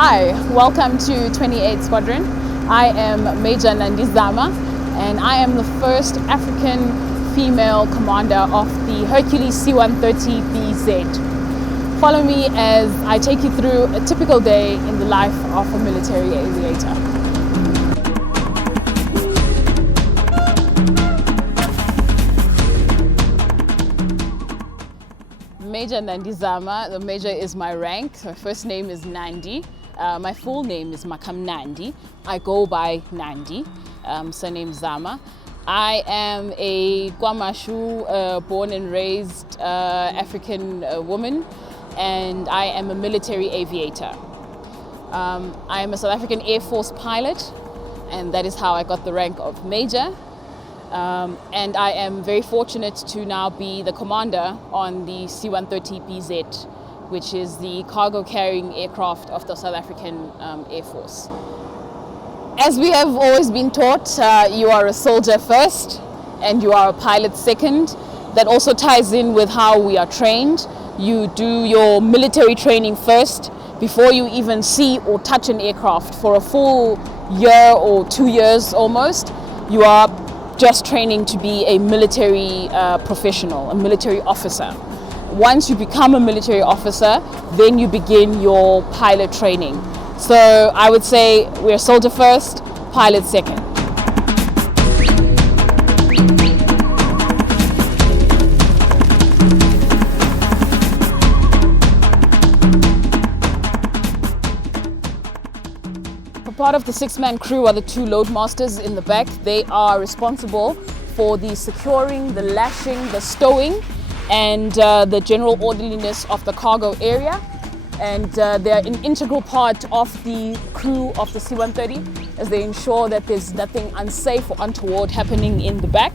Hi, welcome to 28 Squadron. I am Major Nandi Zama and I am the first African female commander of the Hercules C130BZ. Follow me as I take you through a typical day in the life of a military aviator. Major Nandi Zama. The major is my rank. My first name is Nandi. My full name is Nandi. I go by Nandi, surname Zama. I am a KwaMashu, born and raised African woman, and I am a military aviator. I am a South African Air Force pilot, and that is how I got the rank of major. And I am very fortunate to now be the commander on the C130BZ, which is the cargo carrying aircraft of the South African Air Force. As we have always been taught, you are a soldier first and you are a pilot second. That also ties in with how we are trained. You do your military training first before you even see or touch an aircraft for a full year or 2 years almost. You are just training to be a military professional, a military officer. Once you become a military officer, then you begin your pilot training. So I would say we're soldier first, pilot second. Part of the 6-man crew are the 2 Loadmasters in the back. They are responsible for the securing, the lashing, the stowing, and the general orderliness of the cargo area. And they're an integral part of the crew of the C-130 as they ensure that there's nothing unsafe or untoward happening in the back.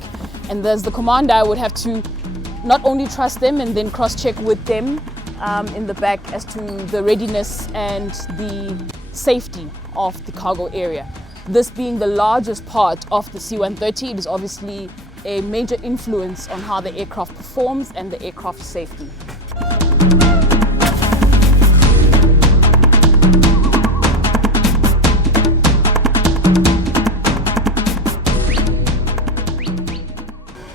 And as the commander, I would have to not only trust them and then cross-check with them in the back as to the readiness and the safety of the cargo area. This being the largest part of the C-130, it is obviously a major influence on how the aircraft performs and the aircraft safety.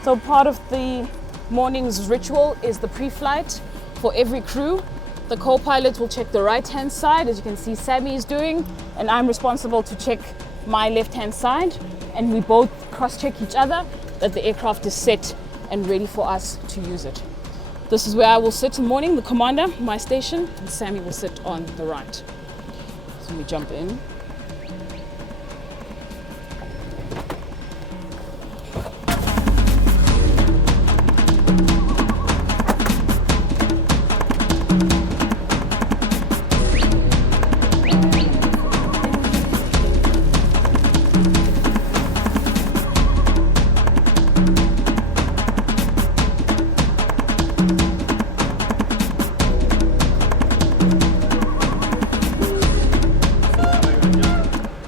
So part of the morning's ritual is the pre-flight for every crew. The co-pilot will check the right-hand side, as you can see Sammy is doing, and I'm responsible to check my left-hand side, and we both cross-check each other that the aircraft is set and ready for us to use it. This is where I will sit in the morning, the commander, my station, and Sammy will sit on the right. So let me jump in.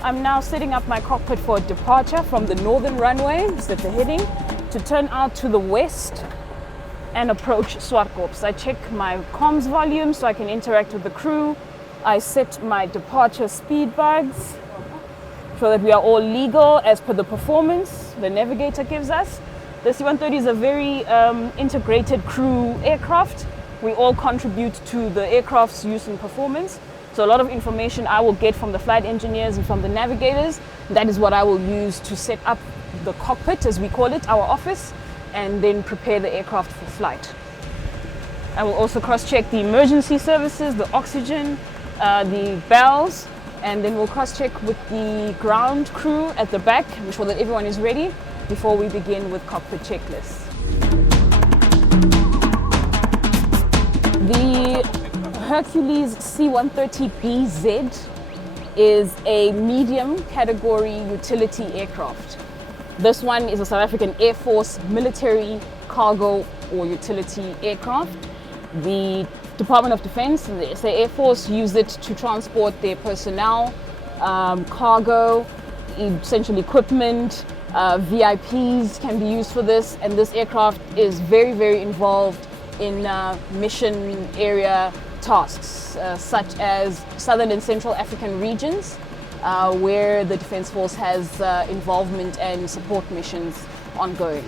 I'm now setting up my cockpit for a departure from the northern runway, that they're heading, to turn out to the west and approach Swartkops. I check my comms volume so I can interact with the crew. I set my departure speed bugs so that we are all legal as per the performance the navigator gives us. The C-130 is a very integrated crew aircraft. We all contribute to the aircraft's use and performance. So a lot of information I will get from the flight engineers and from the navigators. That is what I will use to set up the cockpit, as we call it, our office, and then prepare the aircraft for flight. I will also cross-check the emergency services, the oxygen, the bells, and then we'll cross-check with the ground crew at the back, ensure that everyone is ready before we begin with cockpit checklists. The Hercules C130BZ is a medium category utility aircraft. This one is a South African Air Force military cargo or utility aircraft. The Department of Defense and the SA Air Force use it to transport their personnel, cargo, essential equipment, VIPs can be used for this, and this aircraft is very, very involved in mission area tasks, such as Southern and Central African regions, where the Defence Force has involvement and support missions ongoing.